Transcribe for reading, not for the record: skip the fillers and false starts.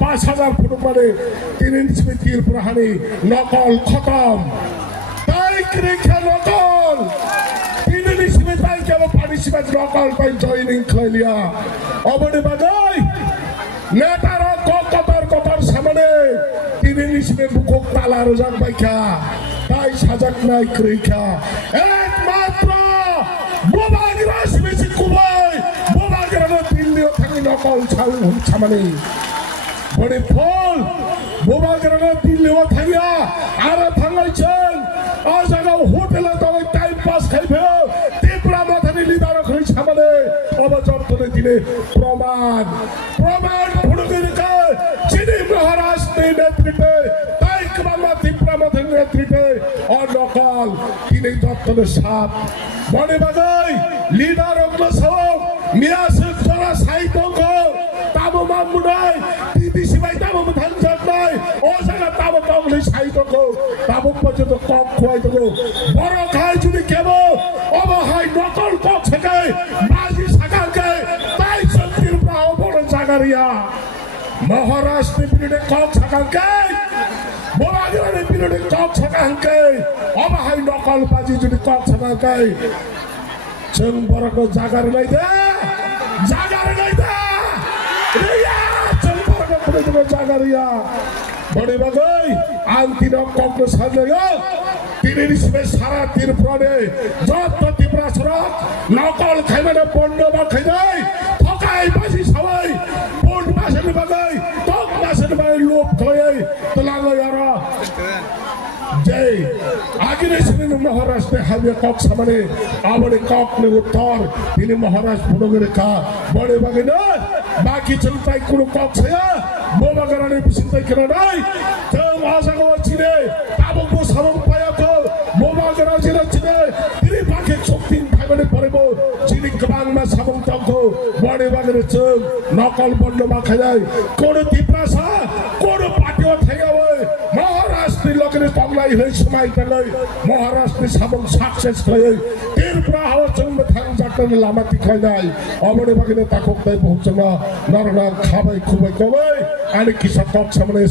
5000 foot উপরে 3 ইঞ্চি তীর প্রহানি নকল খতম তাই ক্রিকেট নকল 3 ইঞ্চি তাই কেন পার্টিসিপেট নকল পাই জয়নিং খেলিয়া অবনে বাগাই নেতারা কতর সামনে 3 ইঞ্চি বুকক তালার যাক বাইকা তাই সাজাক নাই ক্রিকেট একমাত্র বোবাগরা সিমেসি কুবাই বোবাগরা দিল্লিও থাকি নকল ছামানে বড়ে ফল বোবাগরা দিল্লিও থাকিয়া আর থাঙ্গাইছেন আর জায়গা হোটেলে তবে টাইম পাস খাইবে ত্রিপুরা মাথানি লিদার খই ছামানে অবচর্তনে দিলে প্রমাণ ফুটগিরকে চিনি মহারাষ্ট্রের নেতৃত্বে তাই কমামা ত্রিপুরা মাথানি নেতৃত্বে আর নকল তিনি দপ্তরের সাপ মনে বাগাই লিডার অগ্রসর মিয়াসের জরা সাইতঙ্গ তাবো মামুনাই টিডিসি বাই তাবো ধানজাত নাই ও জায়গা তাবো কংগ্রেস সাইতঙ্গ তাবো পর্যন্ত কক খোয়াই দেবো বড় খাই যদি কেব অবহাই নকল কক থেকে বাজি সাকালকে তাই শক্তির প্রাহ বড় জাগারিয়া মহারাষ্ট্রের বিরুদ্ধে কক সাকালকে বোবাগিরানের বিরুদ্ধে কক সাকালকে অবহাই নকল বাজি যদি কক সাকালকে जों बर'खौ जागार नायदो रिया जों बर'खौ खुलिदो जागारिया बड़े बागै आं तिनक कक्नो साननायो तिनिनि सिमे सारा तिरफ्राने जत तिप्रा सरक नकल खाइमाने बन्द बा खाइदै थकाइ बासि सावै बन्द बासनि बागै तक बासनि बागै लोप थयै तलागै यारा जय आगे महाराष्ट्र हावे कक सामने आवड़े कक ने उत्तर তিনি महाराष्ट्र पुनगरे का बड़े बागे न बाकी चलताई कुरो कक छया बोबागराने बिसिंताई केन नाइ जों आजागो छिने ताबको सामं पायाको बोबागरा जिरा छिने तिनि बाके शक्ति थागने परेबो जिनि गबांमा सामं तंको बड़े बागरे जों नकल बन्द मा खाय कोन तिप्रासा कोन पाटियो थायावे महाराष्ट्र लोकने तंगलाई हय समाय तंगलाई महाराष्ट्र सामं सक्सेस खय तिरप्रा हावा जों थां जाटन लामा तिखाय नाय अबडे बागने ताखक ताय पहुंचना नरना खाबाय खुबाय कबाय आनि किसा तक सामने